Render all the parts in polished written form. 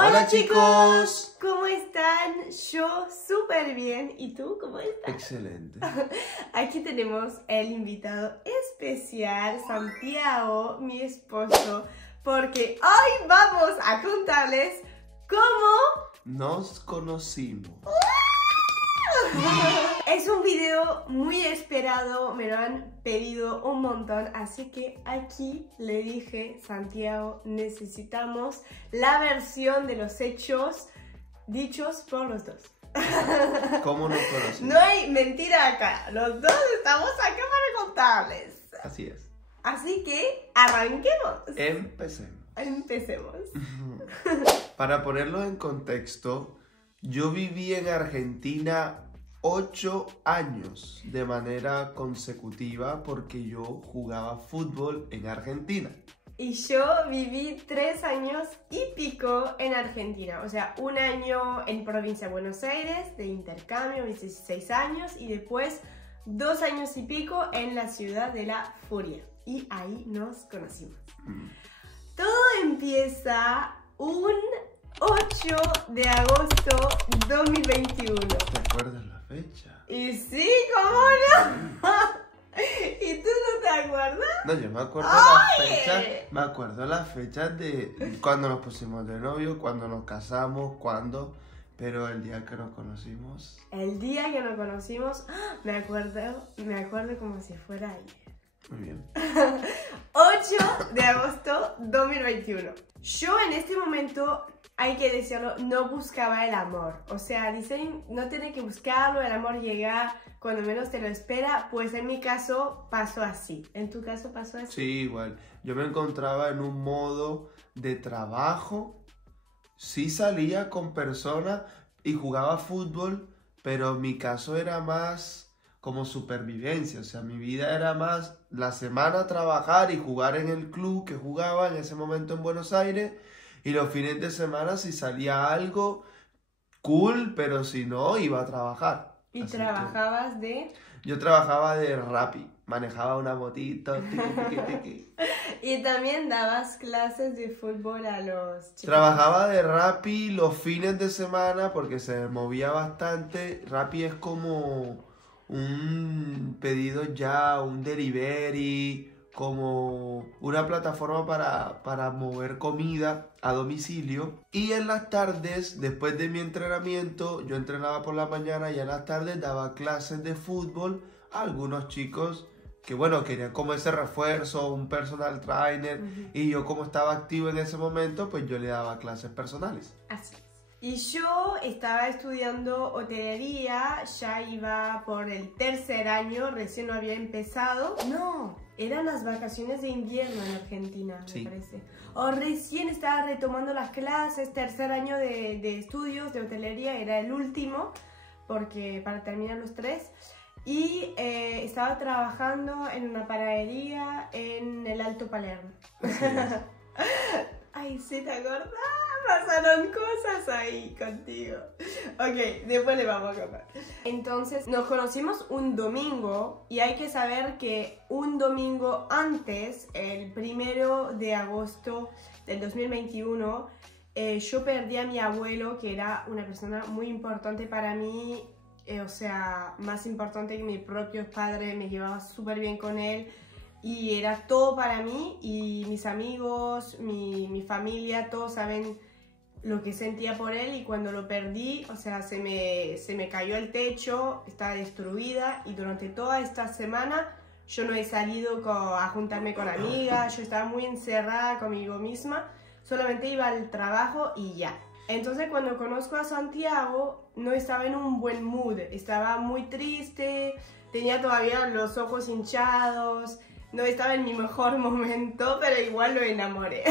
Hola chicos, ¿cómo están? Yo súper bien. ¿Y tú cómo estás? excelente. Aquí tenemos el invitado especial, Santiago, mi esposo, porque hoy vamos a contarles cómo Nos conocimos. Es un video muy esperado, me lo han pedido un montón, así que aquí le dije, Santiago, necesitamos la versión de los hechos dichos por los dos. ¿Cómo nos conocimos? No hay mentira acá, los dos estamos acá para contarles. Así es. Así que arranquemos. Empecemos. Empecemos. Para ponerlo en contexto, yo viví en Argentina 8 años de manera consecutiva porque yo jugaba fútbol en Argentina. Y yo viví 3 años y pico en Argentina, o sea, un año en provincia de Buenos Aires de intercambio, mis 16 años, y después 2 años y pico en la ciudad de La Furia. Y ahí nos conocimos. Todo empieza un 8 de agosto 2021. ¿Te acuerdas la fecha? Y sí, ¿cómo no? ¿Y tú no te acuerdas? No, yo me acuerdo ¡Ay! las fechas. Me acuerdo las fechas de cuando nos pusimos de novio, cuando nos casamos, pero el día que nos conocimos. El día que nos conocimos, me acuerdo como si fuera ayer. Muy bien. 8 de agosto 2021. Yo en este momento, hay que decirlo, no buscaba el amor. O sea, dicen, no tiene que buscarlo, el amor llega cuando menos te lo espera. Pues en mi caso pasó así. ¿En tu caso pasó así? Sí, igual. Yo me encontraba en un modo de trabajo. Sí salía con personas y jugaba fútbol, pero mi caso era más como supervivencia. O sea, mi vida era más la semana trabajar y jugar en el club que jugaba en ese momento en Buenos Aires. Y los fines de semana si salía algo cool, pero si no, iba a trabajar. ¿Y Así trabajabas que de...? yo trabajaba de Rappi, manejaba una motito, tiqui, tiqui, tiqui. Y también dabas clases de fútbol a los chicos. Trabajaba de Rappi los fines de semana porque se movía bastante. Rappi es como un pedido ya, un delivery, como una plataforma para mover comida a domicilio. Y en las tardes, después de mi entrenamiento, yo entrenaba por la mañana y en las tardes daba clases de fútbol a algunos chicos que, bueno, querían como ese refuerzo, un personal trainer. Y yo, como estaba activo en ese momento, pues yo le daba clases personales. Así es. Y yo estaba estudiando hotelería, ya iba por el 3er año, recién no había empezado. No, eran las vacaciones de invierno en Argentina, Sí. me parece. O recién estaba retomando las clases, 3er año de estudios de hotelería, era el último, porque para terminar los 3. Y estaba trabajando en una panadería en el Alto Palermo. Así es. Ay, ¿sí te acordás? Pasaron cosas ahí contigo. Ok, después le vamos a contar. Entonces, nos conocimos un domingo y hay que saber que un domingo antes, el 1 de agosto del 2021, yo perdí a mi abuelo, que era una persona muy importante para mí, o sea, más importante que mi propio padre, me llevaba súper bien con él. Y era todo para mí, y mis amigos, mi familia, todos saben lo que sentía por él. Y cuando lo perdí, o sea, se me cayó el techo, estaba destruida. Y durante toda esta semana yo no he salido a juntarme con amigas, yo estaba muy encerrada conmigo misma. Solamente iba al trabajo y ya. Entonces cuando conozco a Santiago, no estaba en un buen mood, estaba muy triste, tenía todavía los ojos hinchados. No estaba en mi mejor momento, pero igual lo enamoré.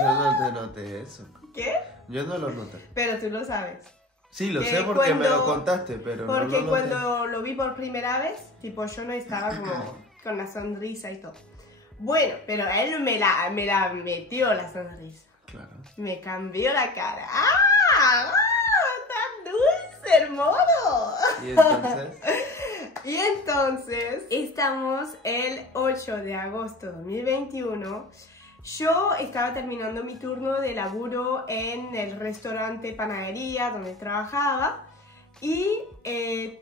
Yo no te noté eso. ¿Qué? Yo no lo noté. Pero tú lo sabes. Sí, lo Que sé porque me lo cuando- contaste, pero no Porque lo noté. cuando lo vi por primera vez, tipo, yo no estaba como con la sonrisa y todo. Bueno, pero él me la metió la sonrisa. Claro. Me cambió la cara. ¡Ah! ¡Tan dulce, hermoso! Y entonces, Y entonces, estamos el 8 de agosto de 2021 Yo estaba terminando mi turno de laburo en el restaurante panadería donde trabajaba y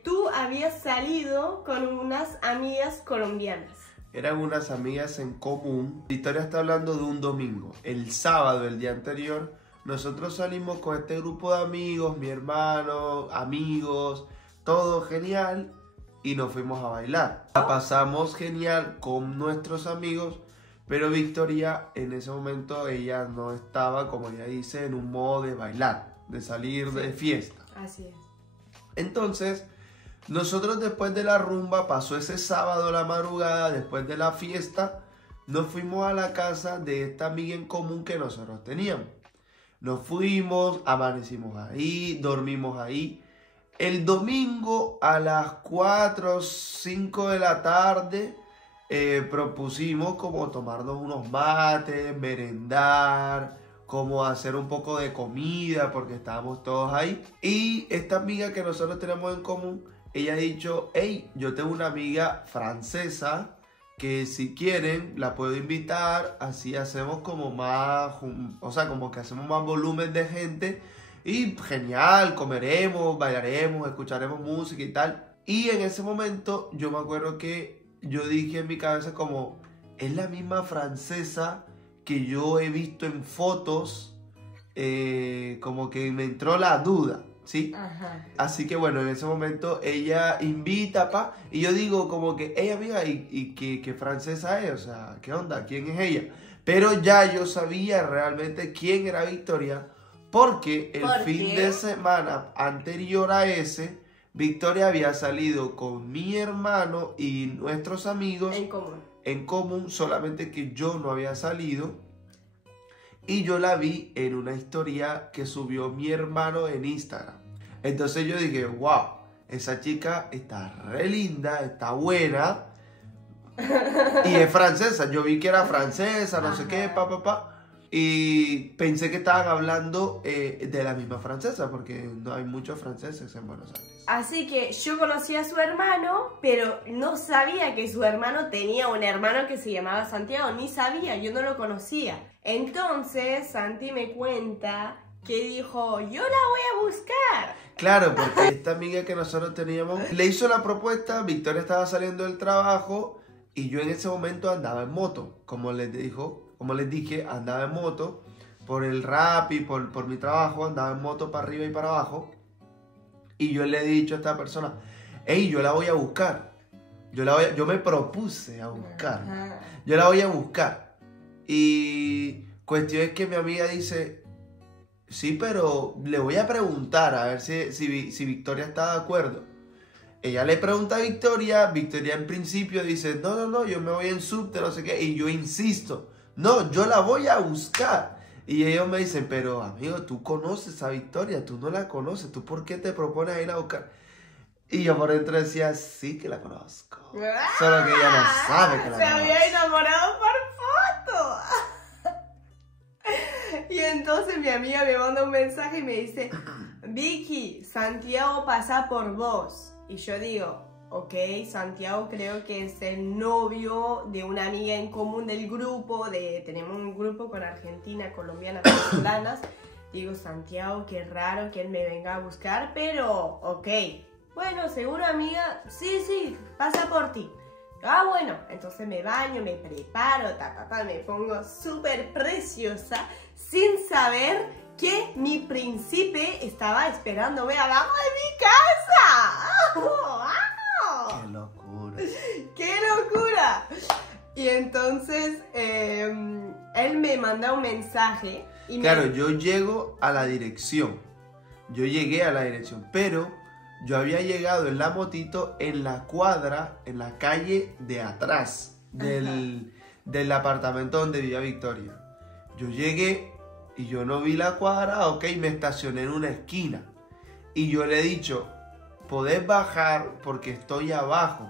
tú habías salido con unas amigas colombianas. Eran unas amigas en común. Victoria está hablando de un domingo. El sábado, el día anterior, nosotros salimos con este grupo de amigos, mi hermano, amigos, todo genial, y nos fuimos a bailar. La pasamos genial con nuestros amigos, pero Victoria en ese momento ella no estaba, como ella dice, en un modo de bailar, de salir de fiesta. Así es. Entonces, nosotros después de la rumba, pasó ese sábado la madrugada, después de la fiesta, nos fuimos a la casa de esta amiga en común que nosotros teníamos. Nos fuimos, amanecimos ahí, dormimos ahí. El domingo a las 4 o 5 de la tarde propusimos como tomarnos unos mates, merendar, como hacer un poco de comida porque estábamos todos ahí. Y esta amiga que nosotros tenemos en común, ella ha dicho, hey, yo tengo una amiga francesa que si quieren la puedo invitar, así hacemos como más, o sea, como que hacemos más volumen de gente y genial, comeremos, bailaremos, escucharemos música y tal. Y en ese momento yo me acuerdo que yo dije en mi cabeza como, es la misma francesa que yo he visto en fotos, como que me entró la duda, ¿sí? Ajá. Así que bueno, en ese momento ella invita, y yo digo como que, hey amiga, ¿y qué francesa es? O sea, ¿qué onda? ¿Quién es ella? Pero ya yo sabía realmente quién era Victoria, porque el fin de semana anterior a ese, Victoria había salido con mi hermano y nuestros amigos en común, solamente que yo no había salido. Y yo la vi en una historia que subió mi hermano en Instagram. Entonces yo dije, wow, esa chica está re linda, está buena. Y es francesa. Yo vi que era francesa, no sé qué, Y pensé que estaban hablando de la misma francesa, porque no hay muchos franceses en Buenos Aires. Así que yo conocí a su hermano, pero no sabía que su hermano tenía un hermano que se llamaba Santiago. Ni sabía, yo no lo conocía. Entonces Santi me cuenta que dijo, yo la voy a buscar. Claro, porque esta amiga que nosotros teníamos le hizo la propuesta, Victoria estaba saliendo del trabajo y yo en ese momento andaba en moto, como les dije, andaba en moto por el Rappi, por mi trabajo, andaba en moto para arriba y para abajo. Y yo le he dicho a esta persona, hey, yo la voy a buscar. Yo me propuse a buscar. Yo la voy a buscar. Y cuestión es que mi amiga dice, sí, pero le voy a preguntar a ver si Victoria está de acuerdo. Ella le pregunta a Victoria en principio dice, no, yo me voy en subte, no sé qué. Y yo insisto, no, yo la voy a buscar. Y ellos me dicen, pero amigo, tú conoces a Victoria, tú no la conoces, ¿tú por qué te propones a ir a buscar? Y yo por dentro decía, sí que la conozco. Solo que ella no sabe que la conozco. Se había enamorado por foto. Y entonces mi amiga me manda un mensaje y me dice, Vicky, Santiago pasa por vos. Y yo digo, ok, Santiago creo que es el novio de una amiga en común del grupo, tenemos un grupo con Argentina, colombiana, venezolanas. Digo, Santiago, qué raro que él me venga a buscar, pero ok. Bueno, seguro amiga, sí, pasa por ti. Ah, bueno, entonces me baño, me preparo, me pongo súper preciosa, sin saber que mi príncipe estaba esperándome abajo de mi casa. ¡Wow! ¡Qué locura! ¡Qué locura! Y entonces él me manda un mensaje. Y claro, yo llego a la dirección. Yo llegué a la dirección, pero yo había llegado en la motito en la cuadra, en la calle de atrás del apartamento donde vivía Victoria. Yo llegué y yo no vi la cuadra, ok, me estacioné en una esquina. Y yo le he dicho, podés bajar porque estoy abajo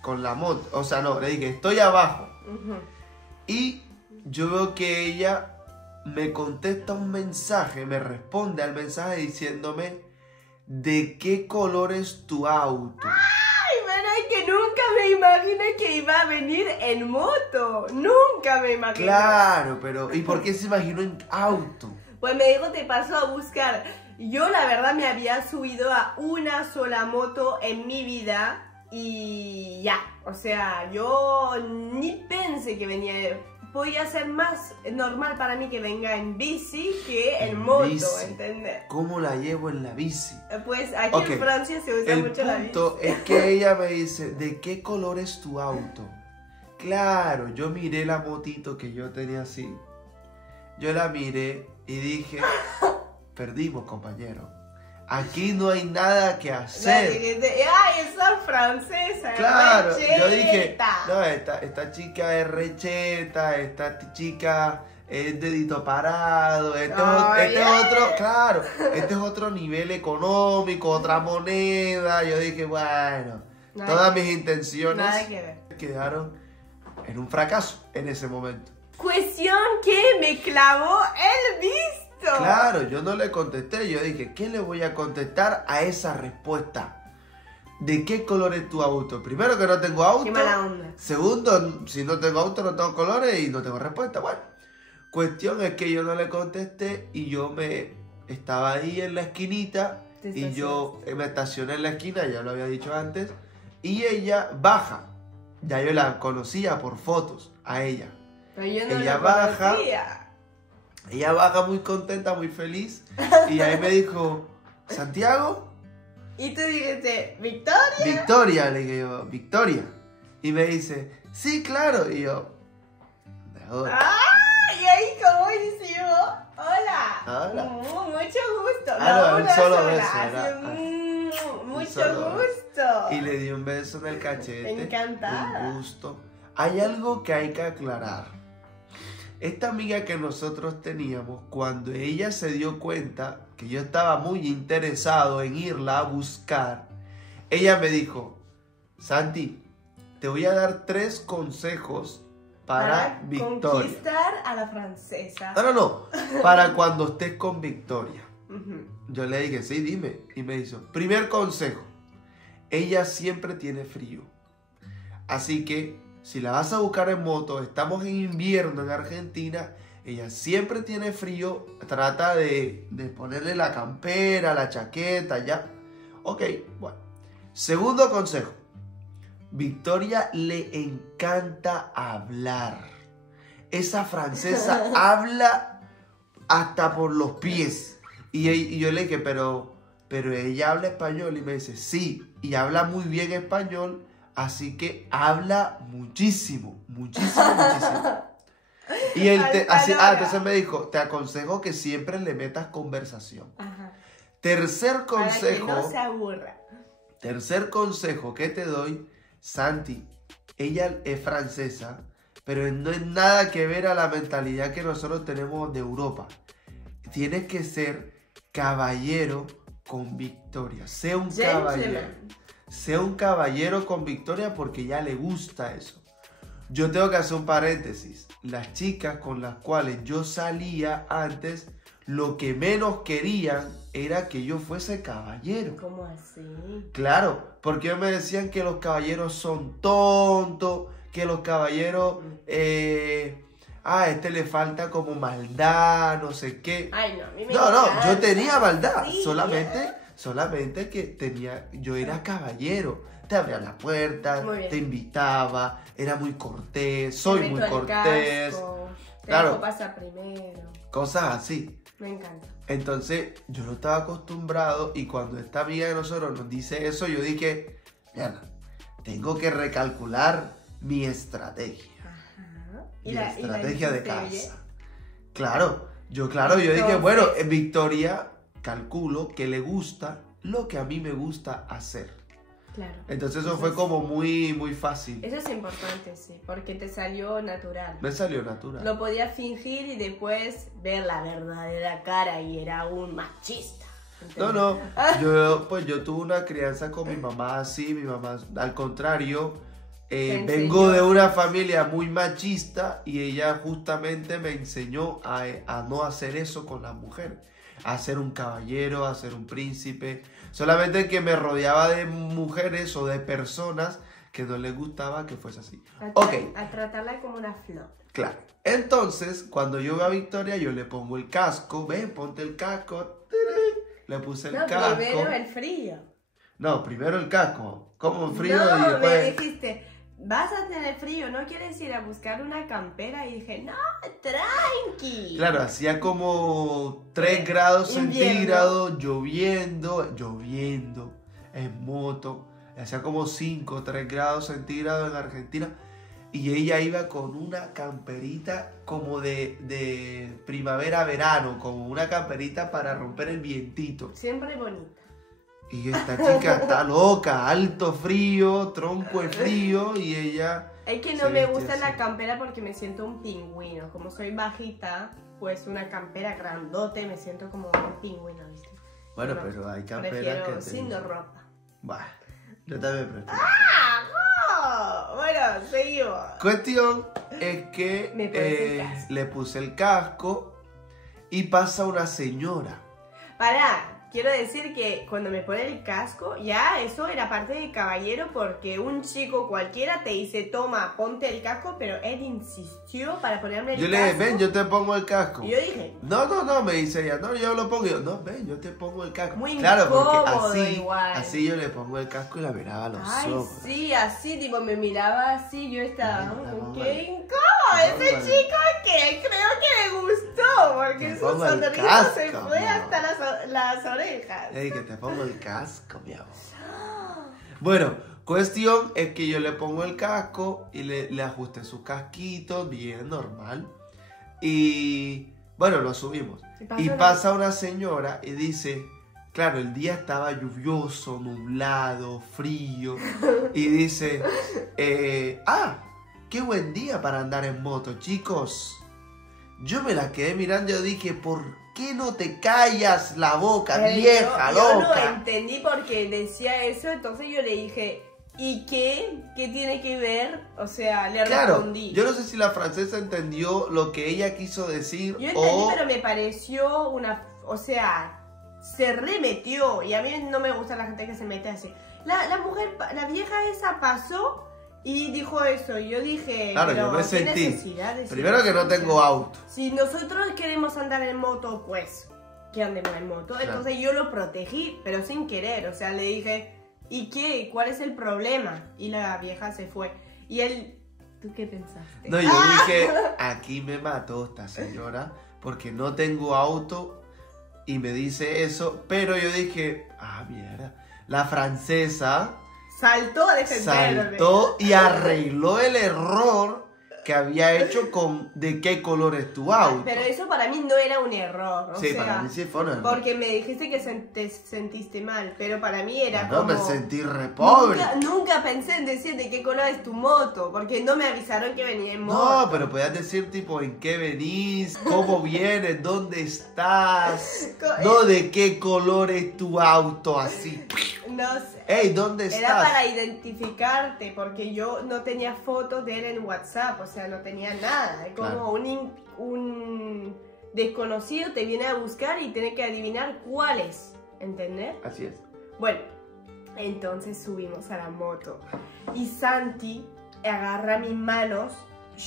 con la moto. O sea, no, le dije, estoy abajo. Y yo veo que ella me contesta un mensaje, me responde al mensaje diciéndome, ¿de qué color es tu auto? ¡Ay, pero es que nunca me imaginé que iba a venir en moto. Nunca me imaginé. Claro, pero ¿y por qué se imaginó en auto? Pues me dijo, te pasó a buscar. Yo la verdad me había subido a una sola moto en mi vida y ya. O sea, yo ni pensé que venía. Podía ser más normal para mí que venga en bici que en moto, bici. ¿entendés? ¿Cómo la llevo en la bici? Pues aquí en Francia se usa mucho la bici. El punto es que ella me dice, ¿de qué color es tu auto? Claro, yo miré la motito que yo tenía así. Yo la miré y dije, perdimos, compañero. Aquí no hay nada que hacer. ¡Ay, esa francesa! Claro, recheta. yo dije, no, esta chica es recheta, esta chica es dedito parado, este es otro nivel económico, otra moneda. Yo dije, bueno, todas mis intenciones quedaron en un fracaso en ese momento. Cuestión que me clavó el visto. Claro, yo no le contesté, yo dije, ¿qué le voy a contestar a esa respuesta? ¿De qué color es tu auto? Primero, que no tengo auto. Qué mala onda. Segundo, si no tengo auto, no tengo colores y no tengo respuesta. Bueno, cuestión es que yo no le contesté y yo estaba ahí en la esquinita y yo me estacioné en la esquina, ya lo había dicho antes, y ella baja. Ya yo la conocía por fotos a ella. Pero yo no ella la baja. conocía. Ella baja muy contenta, muy feliz. Y ahí me dijo, ¿Santiago? Y tú dijiste, ¿Victoria? Victoria, le dije yo, Victoria. Y me dice, sí, claro. Y yo, Y ahí como hicimos, hola. Mucho gusto. No, un una solo sola. beso. Mucho gusto. Y le di un beso en el cachete. Encantada. Un gusto. Hay algo que hay que aclarar. Esta amiga que nosotros teníamos, cuando ella se dio cuenta que yo estaba muy interesado en irla a buscar, ella me dijo, Santi, te voy a dar 3 consejos para Victoria. Conquistar a la francesa. No, para cuando estés con Victoria. Yo le dije, sí, dime. Y me dijo, primer consejo, ella siempre tiene frío. Así que, si la vas a buscar en moto, estamos en invierno en Argentina, ella siempre tiene frío, trata de ponerle la campera, la chaqueta, ya. Ok, bueno. Segundo consejo, Victoria le encanta hablar. Esa francesa habla hasta por los pies. Y yo le dije, pero ella habla español, y me dice, sí, y habla muy bien español. Así que habla muchísimo. Y entonces me dijo, te aconsejo que siempre le metas conversación. Ajá. Tercer consejo. Para que no se aburra. Tercer consejo que te doy, Santi, ella es francesa, pero no es nada que ver a la mentalidad que nosotros tenemos de Europa. Tienes que ser caballero con Victoria. Sea un caballero. Sea un caballero con Victoria porque ya le gusta eso. Yo tengo que hacer un paréntesis. Las chicas con las cuales yo salía antes, lo que menos querían era que yo fuese caballero. ¿Cómo así? Claro, porque ellos me decían que los caballeros son tontos, que los caballeros, a este le falta como maldad, no sé qué. Ay, no, a mí me No, encanta. yo tenía maldad, Sí. solamente que yo era caballero, te abría la puerta, te invitaba, era muy cortés, soy muy cortés, claro, pasa primero, cosas así. Me encanta. Entonces yo no estaba acostumbrado y cuando esta amiga de nosotros nos dice eso, yo dije, mira, tengo que recalcular mi estrategia. Ajá. Mi estrategia de casa. Bien? Claro, yo dije, bueno, Victoria, calculo que le gusta lo que a mí me gusta hacer. Claro. Entonces eso fue como muy, muy fácil. Eso es importante, sí, porque te salió natural. Me salió natural. Lo podía fingir y después ver la verdadera cara y era un machista. ¿Entendés? No, yo tuve una crianza con mi mamá así, mi mamá al contrario. Vengo de una familia muy machista y ella justamente me enseñó a no hacer eso con las mujeres. A ser un caballero, a ser un príncipe. Solamente que me rodeaba de mujeres o de personas que no le gustaba que fuese así. A tratarla como una flor. Claro. Entonces, cuando yo veo a Victoria, yo le pongo el casco. Ven, ponte el casco. Le puse el casco. Primero el frío. No, primero el casco. Como el frío no, y después... me dijiste, vas a tener frío, ¿no quieres ir a buscar una campera? Y dije, no, tranqui. Claro, hacía como 3 grados centígrados, lloviendo en moto. Hacía como 5, 3 grados centígrados en Argentina. Y ella iba con una camperita como de primavera-verano, como una camperita para romper el vientito. Siempre bonita. Y esta chica está loca, alto frío, tronco de frío, y ella... Es que no me gusta la campera porque me siento un pingüino. Como soy bajita, pues una campera grandote me siento como un pingüino, ¿viste? Bueno, pero hay camperas prefiero que... sin ropa. Bah, yo también prefiero. ¡Ah! No! Bueno, seguimos. Cuestión es que le puse el casco y pasa una señora. Pará, quiero decir que cuando me pone el casco, ya eso era parte de caballero porque un chico cualquiera te dice, toma, ponte el casco, pero él insistió para ponerme el casco. Yo le dije, ven, yo te pongo el casco. Y yo dije, no, me dice ella, no, yo lo pongo. Y yo, no, ven, yo te pongo el casco. Muy claro, porque incómodo igual. así yo le pongo el casco y la miraba a los ojos. Sí, así, tipo, me miraba así, yo estaba, qué incómodo, ese Vamos, chico que creo que le gustó, porque su sonrisa se fue hasta las orejas. Ey, que te pongo el casco, mi amor. Bueno, cuestión es que yo le pongo el casco y le ajusté su casquito, bien normal. Y bueno, lo subimos. Y pasa una señora y dice, claro, el día estaba lluvioso, nublado, frío. Y dice, qué buen día para andar en moto, chicos. Yo me la quedé mirando y dije, ¿por qué no te callas la boca, vieja loca? Yo no entendí por qué decía eso, entonces yo le dije, ¿y qué? ¿Qué tiene que ver? O sea, le respondí. Yo no sé si la francesa entendió lo que ella quiso decir. Yo entendí, pero me pareció o sea, se remetió. Y a mí no me gusta la gente que se mete así. La mujer, la vieja esa pasó y dijo eso. Y yo dije, claro, yo me sentí. Primero que no tengo auto. Si nosotros queremos andar en moto, pues que andemos en moto. Claro. Entonces yo lo protegí, pero sin querer. O sea, le dije, ¿y qué? ¿Cuál es el problema? Y la vieja se fue. Y él, ¿tú qué pensaste? No, yo dije, aquí me mató esta señora porque no tengo auto y me dice eso. Pero yo dije, mierda, la francesa saltó a defenderme. Saltó y arregló el error que había hecho con de qué color es tu auto. Pero eso para mí no era un error. Sí, para mí sí fue un error. Porque me dijiste que te sentiste mal, pero para mí era como... No, me sentí re pobre. Nunca pensé en decir de qué color es tu moto, porque no me avisaron que venía en moto. No, pero podías decir tipo en qué venís, cómo vienes, dónde estás, no de qué color es tu auto así. No sé. Ey, ¿dónde estás? Era para identificarte, porque yo no tenía fotos de él en WhatsApp, o sea, no tenía nada. Es como claro. un desconocido te viene a buscar y tiene que adivinar cuál es, ¿entender? Así es. Bueno, entonces subimos a la moto y Santi agarra mis manos.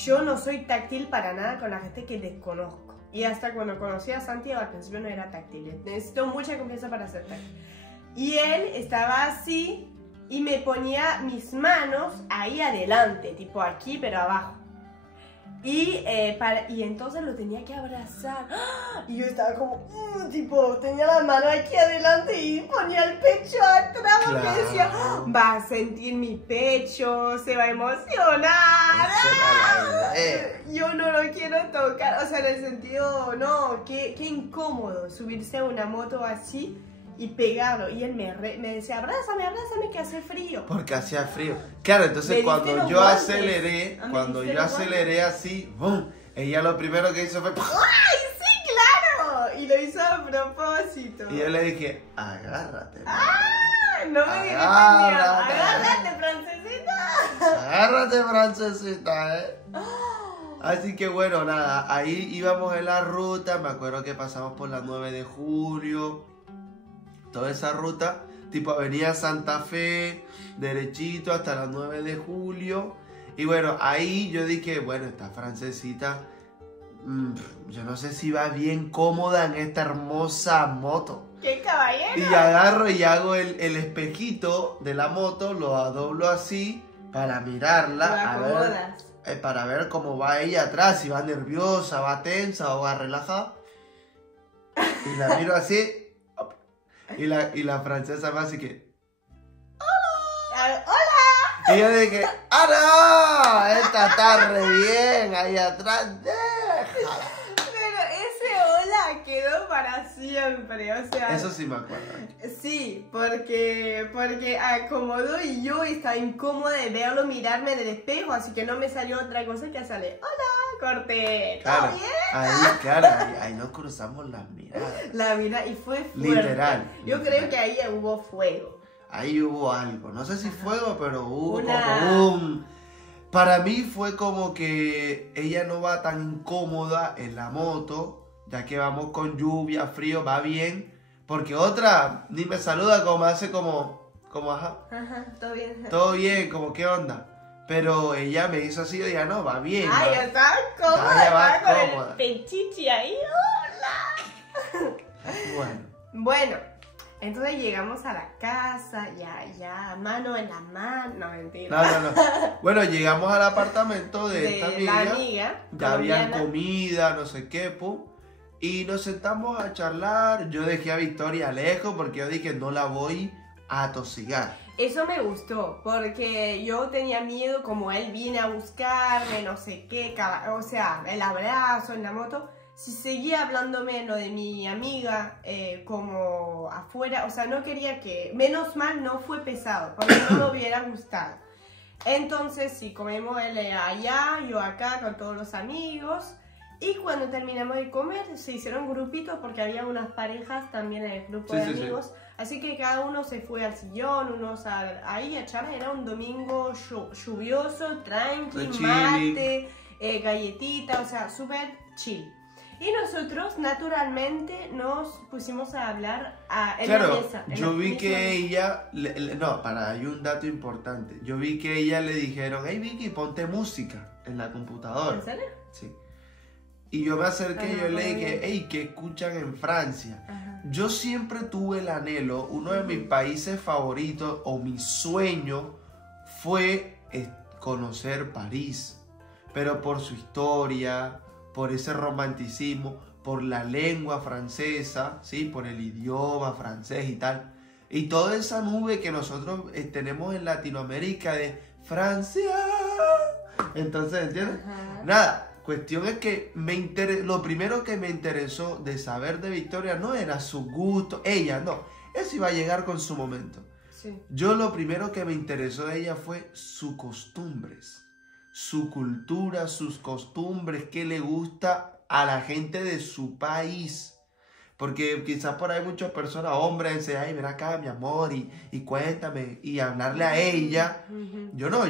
Yo no soy táctil para nada con la gente que desconozco. Y hasta cuando conocí a Santi al principio no era táctil. Necesito mucha confianza para ser táctil. Y él estaba así y me ponía mis manos ahí adelante, tipo aquí pero abajo. Y entonces lo tenía que abrazar. Y yo estaba como, tipo, tenía la mano aquí adelante y ponía el pecho atrás. Claro. Porque decía, va a sentir mi pecho, se va a emocionar. Yo no lo quiero tocar. O sea, en el sentido, no, qué incómodo subirse a una moto así y pegarlo. Y él me decía, abrázame, que hace frío. Porque hacía frío. Claro, entonces cuando yo aceleré, así, ¡bum! Ella lo primero que hizo fue... ¡Ay, sí, claro! Y lo hizo a propósito. Y yo le dije, agárrate. No me grité, agárrate, francesita. Agárrate, francesita, Así que bueno, nada, ahí íbamos en la ruta. Me acuerdo que pasamos por la 9 de julio. Toda esa ruta, tipo Avenida Santa Fe, derechito hasta las 9 de julio. Y bueno, ahí yo dije, bueno, esta francesita, yo no sé si va bien cómoda en esta hermosa moto. ¡Qué caballero! Y agarro y hago el espejito de la moto, lo doblo así para mirarla, para ver cómo va ella atrás, si va nerviosa, va tensa o va relajada. Y la miro así, y la francesa me hace que... ¡Hola! Y yo dije, ¡ah, no! Esta está re bien, ahí atrás, déjala. Pero ese hola quedó para siempre, o sea... Eso sí me acuerdo. Sí, porque acomodó y yo estaba incómoda de verlo mirarme en el espejo, así que no me salió otra cosa que hacerle, ¡hola! Corté, ¿todo Claro, bien? ahí nos cruzamos las miradas. La mira, y fue fuerte. Literal. Yo creo que ahí hubo fuego. Ahí hubo algo, no sé si fuego, pero hubo Una... como un... Para mí fue como que ella no va tan incómoda en la moto, ya que vamos con lluvia, frío, va bien, porque otra ni me saluda, como hace como ajá, todo bien. todo bien, como qué onda. Pero ella me hizo así, yo dije, no, va bien. Ay, ¿no? estaba cómoda, Estaba estaba con cómoda. el pechichi ahí, hola. Bueno, entonces llegamos a la casa, ya, mano en la mano, no, mentira. No. Bueno, llegamos al apartamento de esta la amiga. amiga Ya habían colombiana. comida, no sé qué, pum. Y nos sentamos a charlar. Yo dejé a Victoria lejos porque yo dije, no la voy a atosigar. Eso me gustó, porque yo tenía miedo, como él viene a buscarme, no sé qué, o sea, el abrazo en la moto. Si seguía hablándome lo de mi amiga como afuera, o sea, no quería que... Menos mal no fue pesado, porque no me hubiera gustado. Entonces, sí, comemos él allá, yo acá con todos los amigos. Y cuando terminamos de comer, se hicieron grupitos porque había unas parejas también en el grupo de amigos. Así que cada uno se fue al sillón, unos ahí a charlar. Era un domingo lluvioso, tranqui, mate, galletita, o sea, súper chill. Y nosotros, naturalmente, nos pusimos a hablar en la mesa. Yo vi que ella... hay un dato importante. Yo vi que ella le dijeron, hey Vicky, ponte música en la computadora. ¿En serio? Sí. Y yo me acerqué y yo le dije, hey, ¿qué escuchan en Francia? Ajá. Yo siempre tuve el anhelo, uno de mis países favoritos o mi sueño fue conocer París. Pero por su historia, por ese romanticismo, por la lengua francesa, ¿sí? Por el idioma francés y tal. Y toda esa nube que nosotros tenemos en Latinoamérica de Francia. Entonces, ¿entiendes? Ajá. Nada, cuestión es que lo primero que me interesó de saber de Victoria no era su gusto, ella no, eso iba a llegar con su momento. Sí. Yo lo primero que me interesó de ella fue sus costumbres. Su cultura, sus costumbres, qué le gusta a la gente de su país. Porque quizás por ahí muchas personas, hombres, dicen, ay, ven acá, mi amor, y cuéntame, y hablarle a ella. Yo no,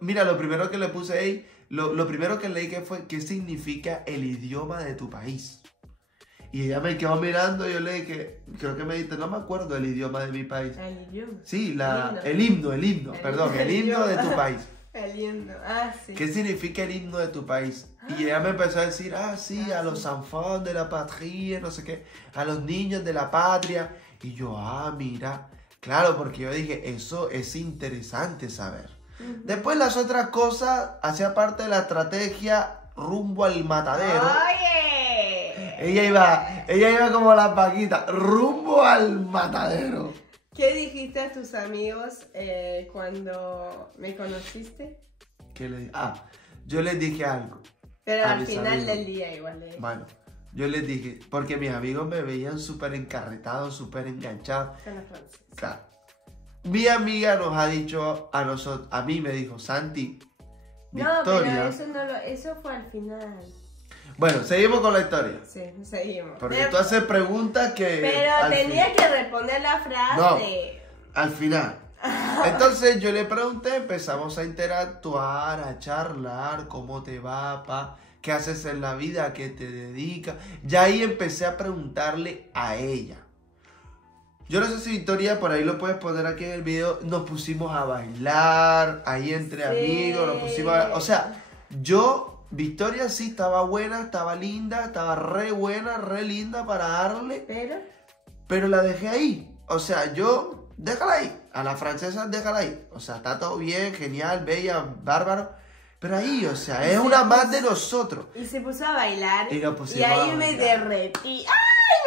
mira, lo primero que le puse ahí, lo primero que le dije fue, ¿qué significa el idioma de tu país? Y ella me quedó mirando y yo le dije, creo que me dijiste, no me acuerdo el idioma de mi país. El idioma. Sí, el himno, el himno de tu país. El himno, sí. ¿Qué significa el himno de tu país? Y ella me empezó a decir, sí, a los enfants de la patrie, no sé qué, a los niños de la patria. Y yo, mira, claro, porque yo dije, eso es interesante saber. Después las otras cosas, hacía parte de la estrategia rumbo al matadero. ¡Oye! Ella iba como la Paquita, rumbo al matadero. ¿Qué dijiste a tus amigos cuando me conociste? ¿Qué le dije? Yo les dije algo. Pero a al mis final amigos. del día igual. Bueno, yo les dije, porque mis amigos me veían súper encarretados, súper enganchados. Con la francesa. Claro. Mi amiga nos ha dicho a nosotros, a mí me dijo, Santi, Victoria. No, pero eso fue al final. Bueno, seguimos con la historia. Sí, seguimos. Porque tú haces preguntas que... Pero tenía que responder la frase. No, al final. Entonces yo le pregunté, empezamos a interactuar, a charlar, cómo te va, qué haces en la vida, a qué te dedicas. Ya ahí empecé a preguntarle a ella. Yo no sé si Victoria, por ahí lo puedes poner aquí en el video, nos pusimos a bailar, ahí entre amigos, nos pusimos a... O sea, Victoria sí estaba buena, estaba linda, estaba re buena, re linda para darle, pero la dejé ahí. O sea, déjala ahí, a la francesa déjala ahí. O sea, está todo bien, genial, bella, bárbaro, pero ahí, o sea, es una más de nosotros. Y se puso a bailar y ahí me derretí.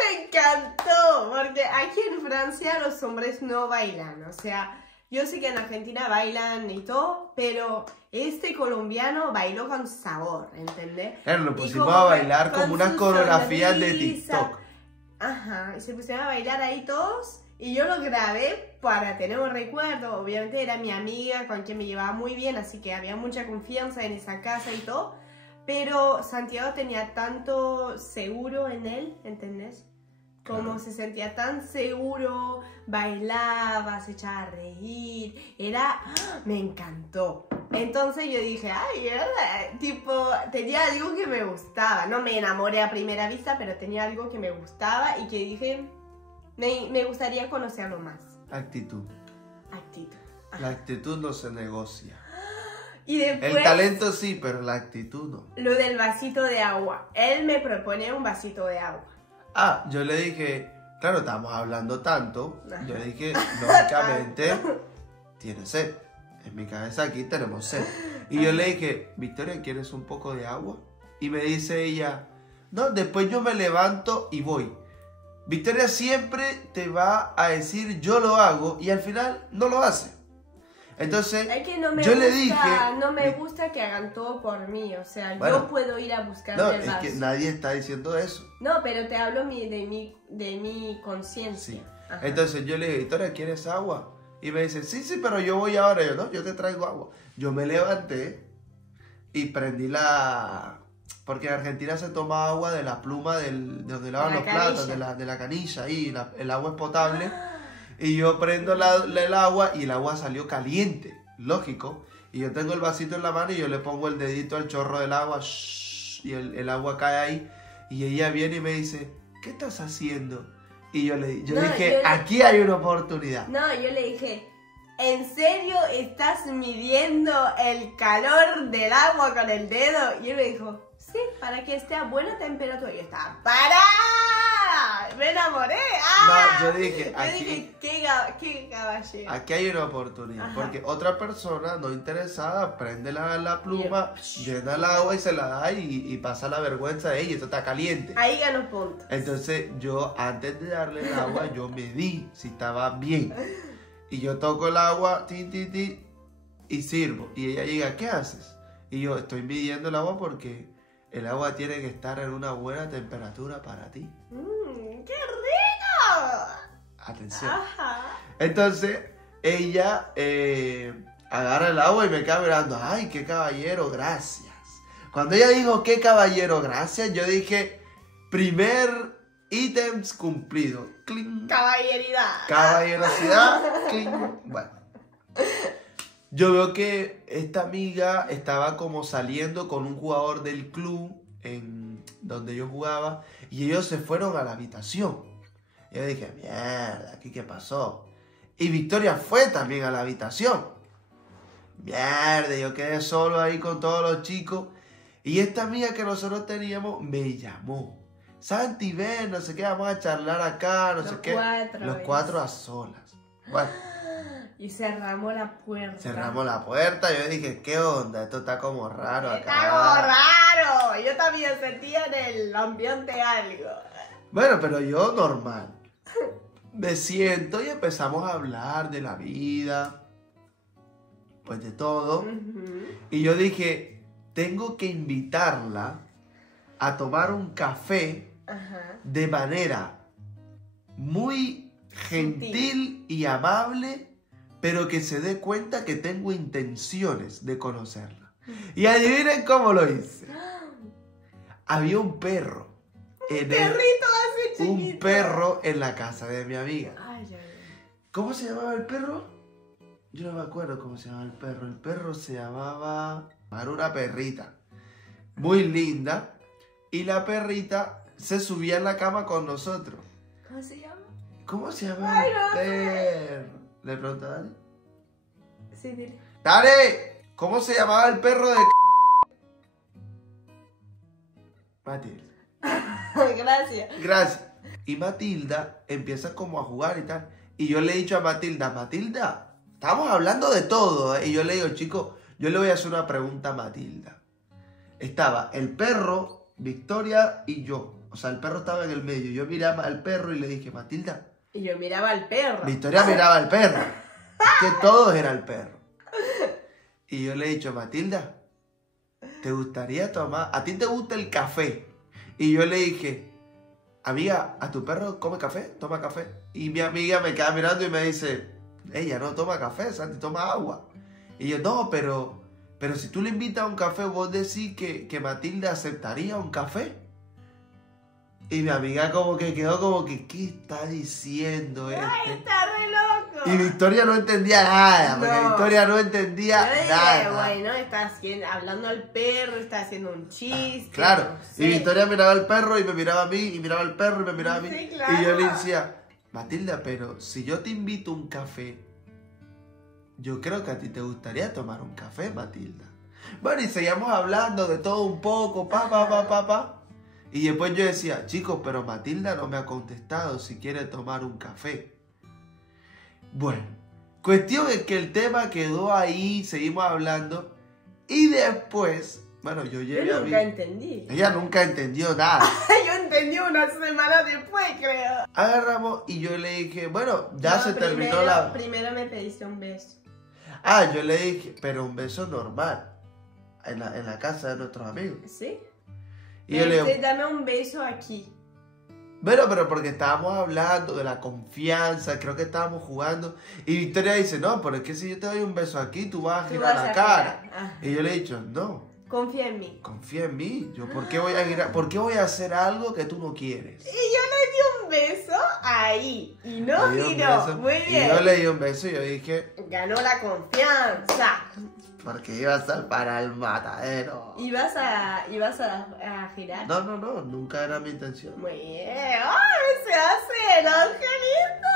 Me encantó, porque aquí en Francia los hombres no bailan, o sea, yo sé que en Argentina bailan y todo, pero este colombiano bailó con sabor, ¿entendés? Claro, nos pusimos a bailar como unas coreografías de TikTok. Ajá, y se pusieron a bailar ahí todos, y yo lo grabé para tener un recuerdo. Obviamente era mi amiga con quien me llevaba muy bien, así que había mucha confianza en esa casa y todo, pero Santiago tenía tanto seguro en él, ¿entendés? Como se sentía tan seguro, bailaba, se echaba a reír, me encantó. Entonces yo dije, ay, tipo, tenía algo que me gustaba. No me enamoré a primera vista, pero tenía algo que me gustaba y que dije, me gustaría conocerlo más. Actitud. Ajá. La actitud no se negocia. Y después, el talento sí, pero la actitud no. Lo del vasito de agua. Él me propone un vasito de agua. Yo le dije, claro, estamos hablando tanto. Yo le dije, lógicamente, tiene sed. En mi cabeza aquí tenemos sed. Y yo le dije, Victoria, ¿quieres un poco de agua? Y me dice ella, no, después yo me levanto y voy. Victoria siempre te va a decir, yo lo hago, y al final no lo hace. Entonces, es que no me yo gusta, le dije... No me gusta que hagan todo por mí, o sea, bueno, yo puedo ir a buscar no, el vaso. es que nadie está diciendo eso. No, pero te hablo de mi conciencia. Sí. Entonces yo le dije, Victoria, ¿quieres agua? Y me dice, sí, pero yo voy ahora. Yo, no, yo te traigo agua. Yo me levanté y prendí porque en Argentina se toma agua de la pluma de donde lavan los platos, de la canilla, ahí, el agua es potable. Y yo prendo el agua y el agua salió caliente, lógico. Y yo tengo el vasito en la mano y yo le pongo el dedito al chorro del agua, y el agua cae ahí. Y ella viene y me dice, ¿qué estás haciendo? Y yo dije, aquí hay una oportunidad. No, yo le dije, ¿en serio estás midiendo el calor del agua con el dedo? Y él me dijo, sí, para que esté a buena temperatura. Y yo estaba, ¡para! Me enamoré. No, yo dije, qué caballero. Aquí hay una oportunidad. Ajá. Porque otra persona no interesada prende la pluma, llena el agua y se la da y pasa la vergüenza de ella. Esto está caliente. Ahí ganó puntos. Entonces yo, antes de darle el agua, yo medí si estaba bien. Y yo toco el agua, y sirvo. Y ella llega, ¿qué haces? Y yo, estoy midiendo el agua porque el agua tiene que estar en una buena temperatura para ti. ¡Qué rico! Atención. Ajá. Entonces, ella agarra el agua y me queda mirando. ¡Ay, qué caballero, gracias! Cuando ella dijo, qué caballero, gracias, yo dije, primer ítems cumplido. ¡Cling! Caballeridad. Caballerosidad. ¡Cling! Bueno. Yo veo que esta amiga estaba como saliendo con un jugador del club en donde yo jugaba y ellos se fueron a la habitación. Y yo dije, mierda, ¿aquí qué pasó? Y Victoria fue también a la habitación. Mierda, yo quedé solo ahí con todos los chicos. Y esta amiga que nosotros teníamos me llamó. Santi, ven, no sé qué, vamos a charlar acá, no sé qué. Los cuatro a solas. Bueno. Y cerramos la puerta. Cerramos la puerta. Yo dije, ¿qué onda? Esto está como raro acá. Está como raro. Yo también sentía en el ambiente algo. Bueno, pero yo normal. Me siento y empezamos a hablar de la vida. Pues de todo. Y yo dije, tengo que invitarla a tomar un café de manera muy gentil y amable, pero que se dé cuenta que tengo intenciones de conocerla. Y adivinen cómo lo hice. Había un perro. Un perro en la casa de mi amiga. ¿Cómo se llamaba el perro? Yo no me acuerdo cómo se llamaba el perro. El perro se llamaba... Era una perrita. Muy linda. Y la perrita se subía en la cama con nosotros. ¿Cómo se llama? ¿Cómo se llama el perro? ¿Le pregunta a Dani? Sí, dile. ¡Dani! ¿Cómo se llamaba el perro de Matilda? Gracias. Gracias. Y Matilda empieza como a jugar y tal. Y yo le he dicho a Matilda, Matilda, estamos hablando de todo, ¿eh? Y yo le digo, chico, yo le voy a hacer una pregunta a Matilda. Estaba el perro, Victoria y yo. O sea, el perro estaba en el medio. Yo miraba al perro y le dije, Matilda. Y yo miraba al perro. Victoria miraba al perro. Que todos era el perro. Y yo le he dicho, Matilda, ¿te gustaría tomar? ¿A ti te gusta el café? Y yo le dije, amiga, ¿a tu perro come café? Toma café. Y mi amiga me queda mirando y me dice, ella no toma café, Santi, toma agua. Y yo, no, pero si tú le invitas a un café, vos decís que Matilda aceptaría un café. Y mi amiga como que quedó como que, ¿qué está diciendo este? ¡Ay, está re loco! Y Victoria no entendía nada, porque No. Victoria no entendía Yo dije, nada. bueno, está hablando al perro, está haciendo un chiste. Claro, no y sé. Victoria miraba al perro y me miraba a mí, y miraba al perro y me miraba a mí. Sí, claro. Y yo le decía, Matilda, pero si yo te invito a un café, yo creo que a ti te gustaría tomar un café, Matilda. Bueno, y seguíamos hablando de todo un poco, pa. Y después yo decía, chicos, pero Matilda no me ha contestado si quiere tomar un café. Bueno, cuestión es que el tema quedó ahí, seguimos hablando. Y después, bueno, yo llegué Yo a nunca mí. entendí. Ella nunca entendió nada. Yo entendí una semana después, creo. Agarramos y yo le dije, bueno, ya No, se terminó la... Primero me pediste un beso. Ah, yo le dije, pero un beso normal. En la casa de nuestros amigos. ¿Sí? Y yo le digo, Dame un beso aquí. bueno, pero porque estábamos hablando de la confianza, creo que estábamos jugando. Y Victoria dice, no, pero es que si yo te doy un beso aquí, tú vas a Tú girar vas la a cara. girar. Ajá. Y yo le he dicho, no, Confía en mí. confía en mí. Yo, ¿por qué voy a girar? ¿Por qué voy a hacer algo que tú no quieres? Y yo le di un beso ahí. Y no Le di un giró. beso, Muy y bien. yo le di un beso y yo dije, Ganó la confianza. porque iba a estar para el matadero. ¿Ibas a girar? No, nunca era mi intención. Muy bien. ¡Ay, se hace el angelito!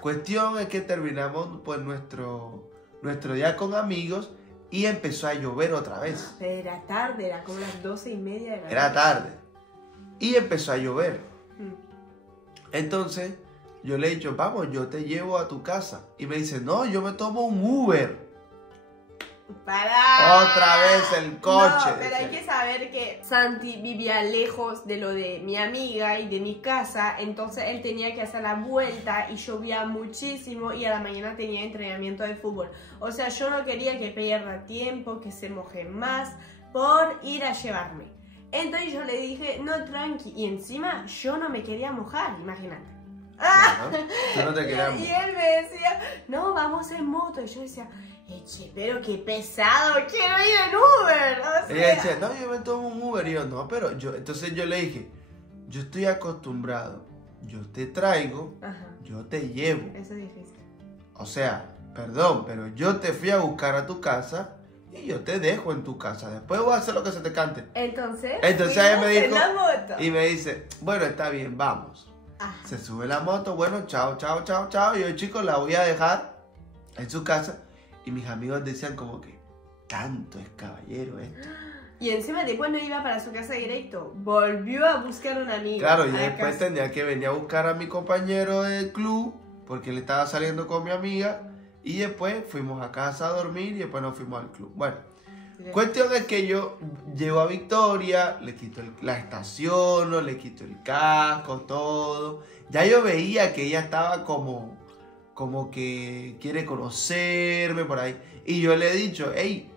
Cuestión es que terminamos pues nuestro día con amigos y empezó a llover otra vez. Pero era tarde, era como las 12:30 de la Era noche. tarde. Y empezó a llover. Mm. Entonces yo le he dicho, vamos, yo te llevo a tu casa. Y me dice, no, yo me tomo un Uber. ¡Para! Otra vez el coche. No, pero hay que saber que Santi vivía lejos de lo de mi amiga y de mi casa, entonces él tenía que hacer la vuelta y llovía muchísimo y a la mañana tenía entrenamiento de fútbol. O sea, yo no quería que pierda tiempo, que se moje más por ir a llevarme. Entonces yo le dije, no, tranqui, y encima yo no me quería mojar, imagínate. Claro, yo no te quería. Y él me decía, no, vamos en moto. Y yo decía, che, pero qué pesado, quiero ir en Uber. O sea, Ella decía, no, yo me tomo un Uber. Y yo, no, pero yo. Entonces yo le dije, yo estoy acostumbrado. Yo te traigo, Ajá, yo te llevo. eso es difícil. O sea, perdón, pero yo te fui a buscar a tu casa y yo te dejo en tu casa. Después voy a hacer lo que se te cante. Entonces Ella me fuimos dijo en la moto. y me dice, bueno, está bien, vamos. Ajá. Se sube la moto, bueno, chao. Y yo, chicos, la voy a dejar en su casa. Y mis amigos decían como que, tanto es caballero esto. Y encima después no iba para su casa directo, volvió a buscar una amiga. Claro, y a la después casa. tenía que venir a buscar a mi compañero del club, porque él estaba saliendo con mi amiga. Y después fuimos a casa a dormir y después nos fuimos al club. Bueno, cuestión es que yo llevo a Victoria, le quito la estaciono, le quito el casco, todo. Ya yo veía que ella estaba como que quiere conocerme por ahí. Y yo le he dicho, hey,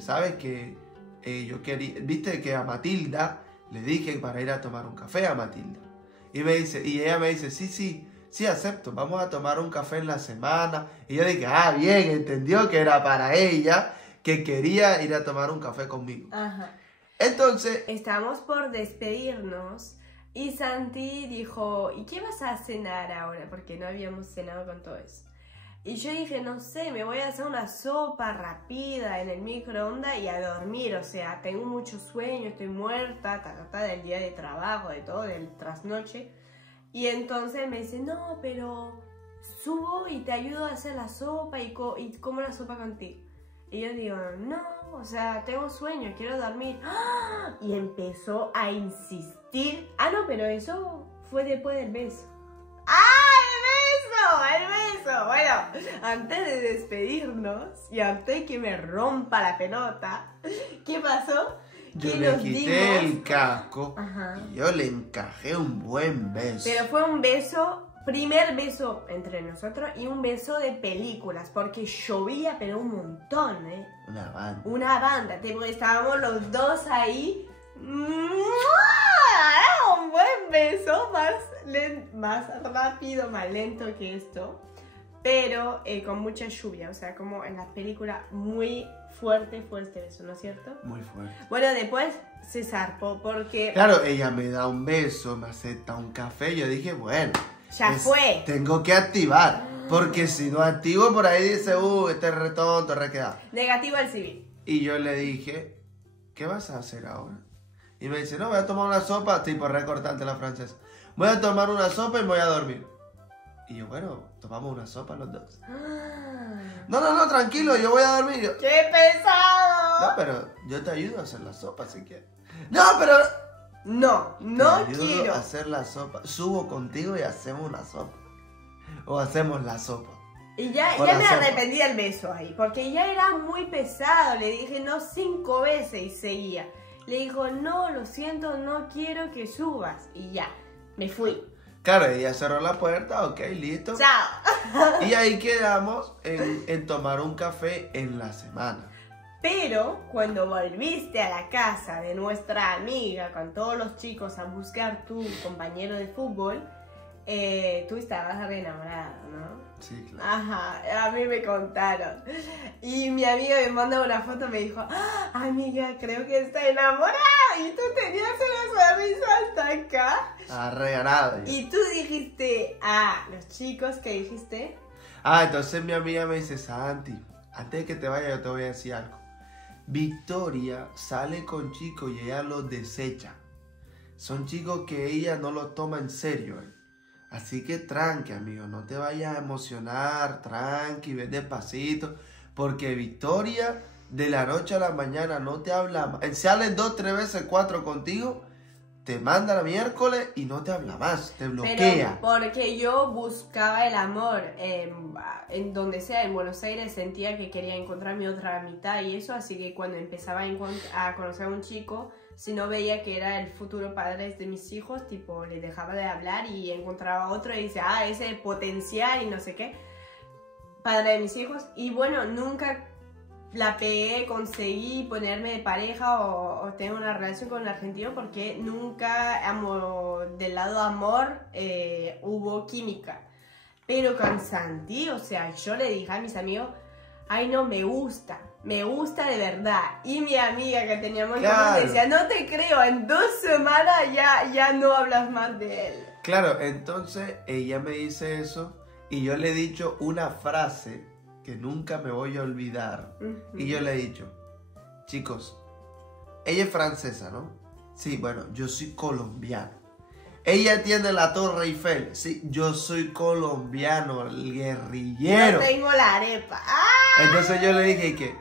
¿sabes que yo quería, viste que a Matilda le dije para ir a tomar un café a Matilda? Y ella me dice, sí, acepto, vamos a tomar un café en la semana. Y yo dije, bien, entendió que era para ella, que quería ir a tomar un café conmigo. Ajá. Entonces, Estábamos por despedirnos y Santi dijo, ¿y qué vas a cenar ahora? Porque no habíamos cenado con todo eso. Y yo dije, no sé, me voy a hacer una sopa rápida en el microondas y a dormir. O sea, tengo mucho sueño, estoy muerta, del día de trabajo, de todo, del trasnoche. Y entonces me dice, no, pero subo y te ayudo a hacer la sopa y como la sopa contigo. Y yo digo, no, o sea, tengo sueño, quiero dormir. ¡Ah! Y empezó a insistir. Ah, no, pero eso fue después del beso. ¡Ah, el beso! Bueno, antes de despedirnos y antes de que me rompa la pelota, ¿qué pasó? Yo Que le nos quité dimos- el casco Ajá. y yo le encajé un buen beso. Pero fue un beso, primer beso entre nosotros y un beso de películas, porque llovía pero un montón, ¿eh? Una banda. Una banda, tipo, estábamos los dos ahí. Era un buen beso, más rápido, más lento que esto, pero con mucha lluvia, o sea, como en la película, muy fuerte beso, ¿no es cierto? Muy fuerte. Bueno, después se zarpó porque Claro, ella me da un beso, me acepta un café. Yo dije, bueno, ya fue. tengo que activar. Porque si no activo, por ahí dice, este es re tonto, re quedado. Negativo al civil. Y yo le dije, ¿qué vas a hacer ahora? Y me dice, no, voy a tomar una sopa, tipo recortante la francesa. Voy a tomar una sopa y me voy a dormir. Y yo, bueno, tomamos una sopa los dos. No, tranquilo, yo voy a dormir. Yo, ¡Qué pesado! no, pero yo te ayudo a hacer la sopa si quieres. No, pero... No te ayudo quiero. a hacer la sopa. Subo contigo y hacemos una sopa. O hacemos la sopa. Y ya Con me la sopa. arrepentí del beso ahí, porque ya era muy pesado. Le dije no 5 veces y seguía. Le dijo, no, lo siento, no quiero que subas. Y ya, me fui. Claro, ella cerró la puerta, ok, listo. Chao. Y ahí quedamos en tomar un café en la semana. Pero cuando volviste a la casa de nuestra amiga con todos los chicos a buscar tu compañero de fútbol, tú estabas re enamorado, ¿no? Sí, claro. Ajá, a mí me contaron. Y mi amiga me manda una foto y me dijo, "Ah, amiga, creo que está enamorada". Y tú tenías una sonrisa hasta acá. Ha regalado. Y tú dijiste, los chicos, ¿qué dijiste? Entonces mi amiga me dice, Santi, antes de que te vaya yo te voy a decir algo. Victoria sale con chicos y ella los desecha. Son chicos que ella no los toma en serio. Así que tranqui, amigo, no te vayas a emocionar, tranqui, ve despacito. Porque Victoria de la noche a la mañana no te habla más. Sale 2, 3 veces, 4 contigo, te manda la miércoles y no te habla más, te bloquea. Pero porque yo buscaba el amor en donde sea, en Buenos Aires sentía que quería encontrar mi otra mitad y eso, así que cuando empezaba a conocer a un chico, si no veía que era el futuro padre de mis hijos, tipo, le dejaba de hablar y encontraba otro y dice, ese potencial y no sé qué, padre de mis hijos, y bueno, nunca la pegué, conseguí ponerme de pareja o tener una relación con un argentino porque nunca del lado amor hubo química. Pero con Santi, o sea, yo le dije a mis amigos, ay no, me gusta de verdad. Y mi amiga que teníamos Claro. decía, no te creo, en 2 semanas ya no hablas más de él. Claro, entonces ella me dice eso y yo le he dicho una frase que nunca me voy a olvidar. Y yo le he dicho, chicos, ella es francesa, ¿no? Sí, bueno, yo soy colombiano. Ella tiene la Torre Eiffel. Sí, yo soy colombiano, el guerrillero. Yo tengo la arepa. Entonces yo le dije que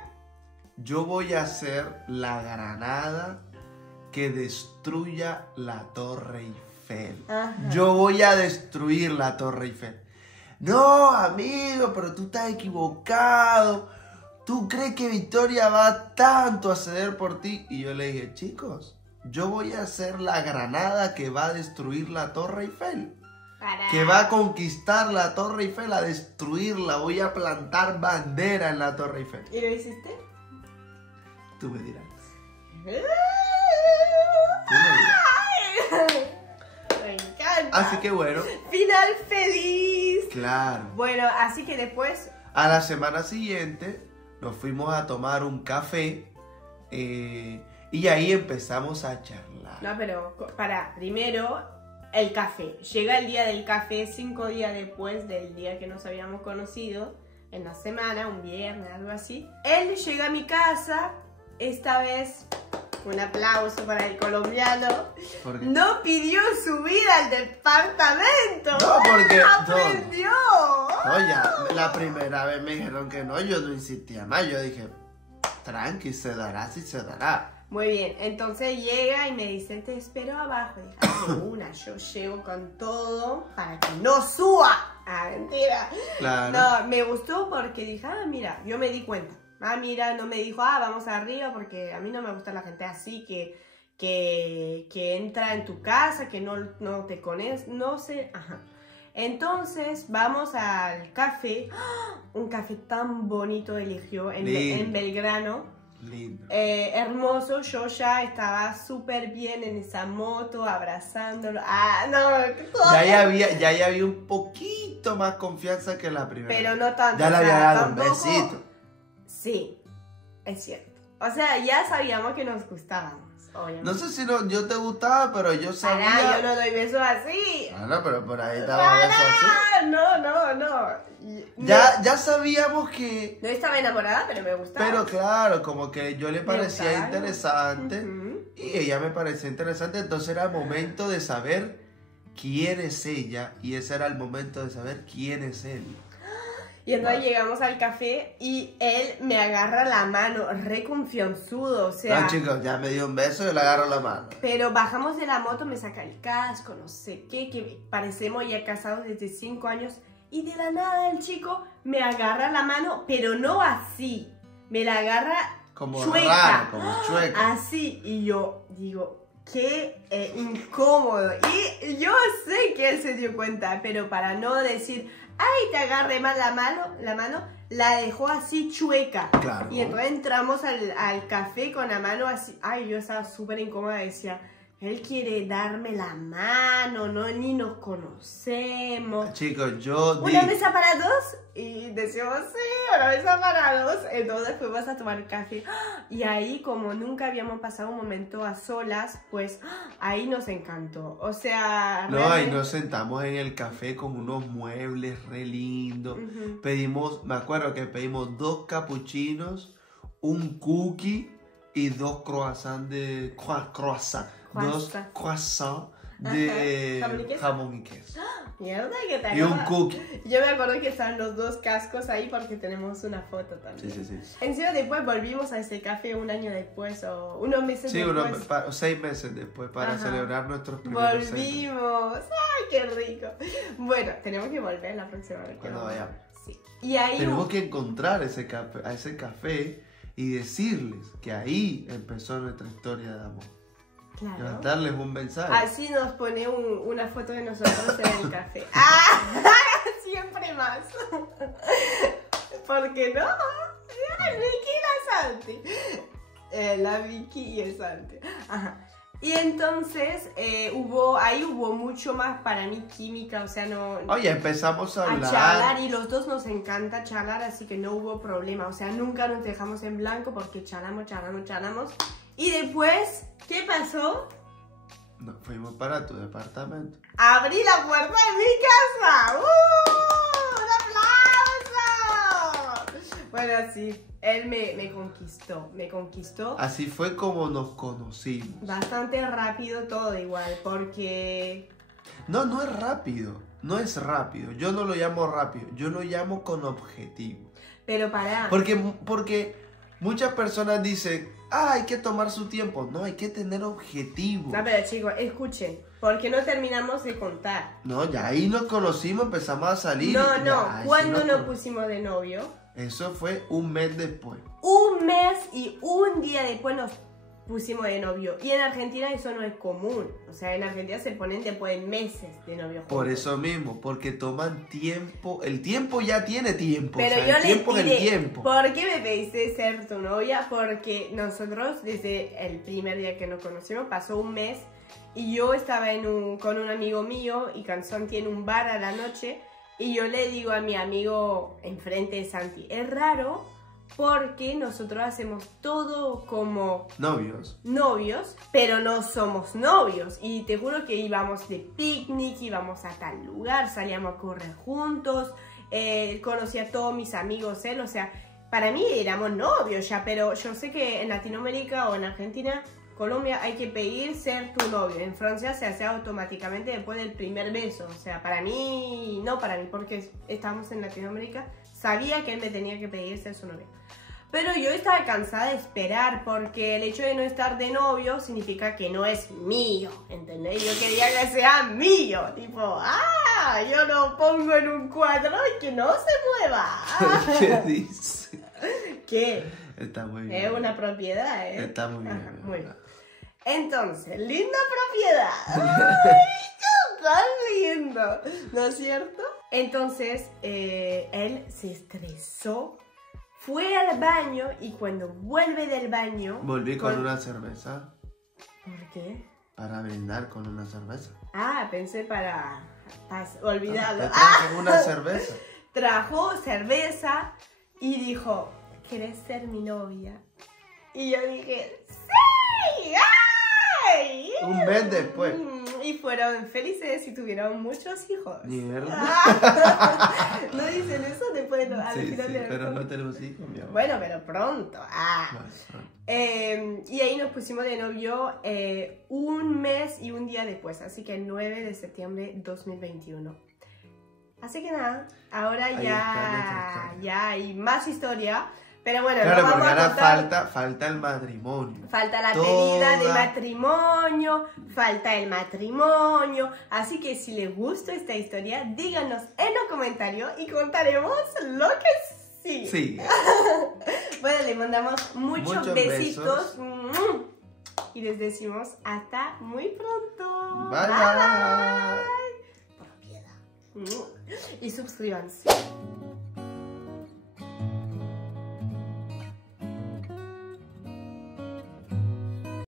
yo voy a hacer la granada que destruya la Torre Eiffel. Ajá. Yo voy a destruir la Torre Eiffel. No, amigo, pero tú estás equivocado. ¿Tú crees que Victoria va tanto a ceder por ti? Y yo le dije, chicos, yo voy a hacer la granada que va a destruir la Torre Eiffel. Que va a conquistar la Torre Eiffel, a destruirla. Voy a plantar bandera en la Torre Eiffel. ¿Y lo hiciste? Tú me dirás. ¡Ay! Tú me dirás. Me encanta. Así que bueno, Final feliz. claro. Bueno, así que después... A la semana siguiente nos fuimos a tomar un café y ahí empezamos a charlar. No, pero primero el café. Llega el día del café 5 días después del día que nos habíamos conocido, en la semana, un viernes, algo así. Él llega a mi casa, esta vez Un aplauso para el colombiano. ¿Por qué? No pidió subir al departamento. No, porque... ¡Aprendió! No, ya, la primera vez me dijeron que no, yo no insistía más. Yo dije, tranqui, se dará, sí se dará. Muy bien, entonces llega y me dice, te espero abajo. Y dije, "Ah, de una, yo llego con todo para que no suba. Ah, mentira. Claro. No, me gustó porque dije, ah, mira, yo me di cuenta. Ah, mira, no me dijo, ah, vamos arriba, porque a mí no me gusta la gente así que entra en tu casa, que no te conoce, no sé, ajá. Entonces vamos al café. ¡Ah! Un café tan bonito eligió en Belgrano. Lindo. Hermoso, yo ya estaba súper bien en esa moto, abrazándolo. Ah, no, Ya había un poquito más confianza que la primera. pero no tanto. Ya le o había sea, dado un tampoco- besito. Sí, es cierto. O sea, ya sabíamos que nos gustábamos, obviamente. No sé si yo te gustaba, pero yo sabía... Pará, yo no doy besos así. Ah, no, pero por ahí estaba eso así. Pará, no. Ya sabíamos que... No estaba enamorada, pero me gustaba. Pero claro, como que yo le parecía gustaba. interesante Ujú. y ella me parecía interesante, entonces era el momento de saber quién es ella y ese era el momento de saber quién es él. Y entonces llegamos al café y él me agarra la mano, re confianzudo, o sea... No, chicos, ya me dio un beso y le agarro la mano. Pero bajamos de la moto, me saca el casco, no sé qué, que parecemos ya casados desde 5 años. Y de la nada el chico me agarra la mano, pero no así. Me la agarra Como chueca. raro, como chueca. Así. Y yo digo, qué incómodo. Y yo sé que él se dio cuenta, pero para no decir, ay, te agarré mal la mano, la dejó así chueca. Claro. Y entonces entramos al café con la mano así. Ay, yo estaba súper incómoda, decía, él quiere darme la mano, no, ni nos conocemos. Chicos, yo Una mesa para dos, y decíamos, sí, una mesa para dos. Entonces fuimos a tomar café. Y ahí, como nunca habíamos pasado un momento a solas, pues ahí nos encantó. O sea, No, y realmente- nos sentamos en el café con unos muebles re lindos. Ujú. Me acuerdo que pedimos 2 capuchinos, un cookie y 2 croissants de... Dos croissants de Ajá. ¿Jamón y queso? jamón y queso. Mierda, que te Y un acuerdas. cookie. Yo me acuerdo que estaban los 2 cascos ahí porque tenemos una foto también. Sí. Encima después volvimos a ese café un año después o unos meses Sí, después. 6 meses después para Ajá. celebrar nuestros primeros 6 meses. Volvimos. ¡Ay, qué rico! Bueno, tenemos que volver la próxima vez. que Cuando vamos. vayamos. Sí. Y ahí... Tenemos que encontrar a ese café y decirles que ahí empezó nuestra historia de amor. Claro. Darles un mensaje. Así nos pone una foto de nosotros en el café. ¡Ah! Siempre más. ¿Por qué no? ¡Ay, Vicky y la Santi! La Vicky y el Santi. Ajá. Y entonces ahí hubo mucho más para mí química, o sea, no... Oye, empezamos a a hablar. charlar y los dos nos encanta charlar, así que no hubo problema, o sea, nunca nos dejamos en blanco porque charlamos. Y después, ¿qué pasó? Nos fuimos para tu departamento. Abrí la puerta de mi casa. ¡Un aplauso! Bueno, sí, él me conquistó. Así fue como nos conocimos. Bastante rápido todo igual, porque... No es rápido. No es rápido. Yo no lo llamo rápido. Yo lo llamo con objetivo. Pero pará. Porque muchas personas dicen, hay que tomar su tiempo. No, hay que tener objetivos. No, pero chicos, escuchen, porque no terminamos de contar. No, ya ahí nos conocimos, empezamos a salir. No, ya, ahí ¿cuándo sí nos con- pusimos de novio? Eso fue un mes después. Un mes y un día después nos pusimos de novio. Y en Argentina eso no es común. O sea, en Argentina se ponen después de meses de novio juntos. Por eso mismo, porque toman tiempo. El tiempo ya tiene tiempo. Pero o sea, yo el le tiempo es diré, el tiempo. ¿por qué me pediste ser tu novia? Porque nosotros desde el primer día que nos conocimos pasó un mes y yo estaba con un amigo mío y con Santi en un bar a la noche y yo le digo a mi amigo enfrente de Santi, es raro porque nosotros hacemos todo como novios, pero no somos novios. Y te juro que íbamos de picnic, íbamos a tal lugar, salíamos a correr juntos, conocí a todos mis amigos, él, o sea, para mí éramos novios ya, pero yo sé que en Latinoamérica o en Argentina Colombia hay que pedir ser tu novio. En Francia se hace automáticamente después del primer beso. O sea, para mí, no para mí, porque estamos en Latinoamérica, sabía que él me tenía que pedir ser su novio. Pero yo estaba cansada de esperar, porque el hecho de no estar de novio significa que no es mío, ¿entendés? Yo quería que sea mío, tipo, yo lo pongo en un cuadro y que no se mueva. ¿Qué dice? ¿Qué? Está muy bien. Es una propiedad, ¿eh? Está muy bien. Ajá, muy bien. Entonces, linda propiedad. ¡Ay, tan lindo! ¿No es cierto? Entonces, él se estresó. Fue al baño y cuando vuelve del baño... Volví con una cerveza. ¿Por qué? Para brindar con una cerveza. Pensé para olvidarlo. Trajo una cerveza. Trajo cerveza y dijo, ¿querés ser mi novia? Y yo dije, ¡sí! ¡Ay! Un mes después. Y fueron felices y tuvieron muchos hijos. Mierda. ¿No dicen eso después de al Sí, final sí, del pero juego? no tenemos hijos, mi amor. Bueno, pero pronto. Bueno. Y ahí nos pusimos de novio un mes y un día después, así que el 9 de septiembre de 2021. Así que nada, ahora Ahí está nuestra historia. ya hay más historia, pero bueno, Claro, no porque vamos a ahora contar. falta el matrimonio. Falta la Toda- pedida de matrimonio, falta el matrimonio. Así que si les gustó esta historia, díganos en los comentarios y contaremos lo que sí. Sí. Bueno, les mandamos muchos besitos. besos. Y les decimos hasta muy pronto. Bye, bye. Propiedad. Y suscríbanse.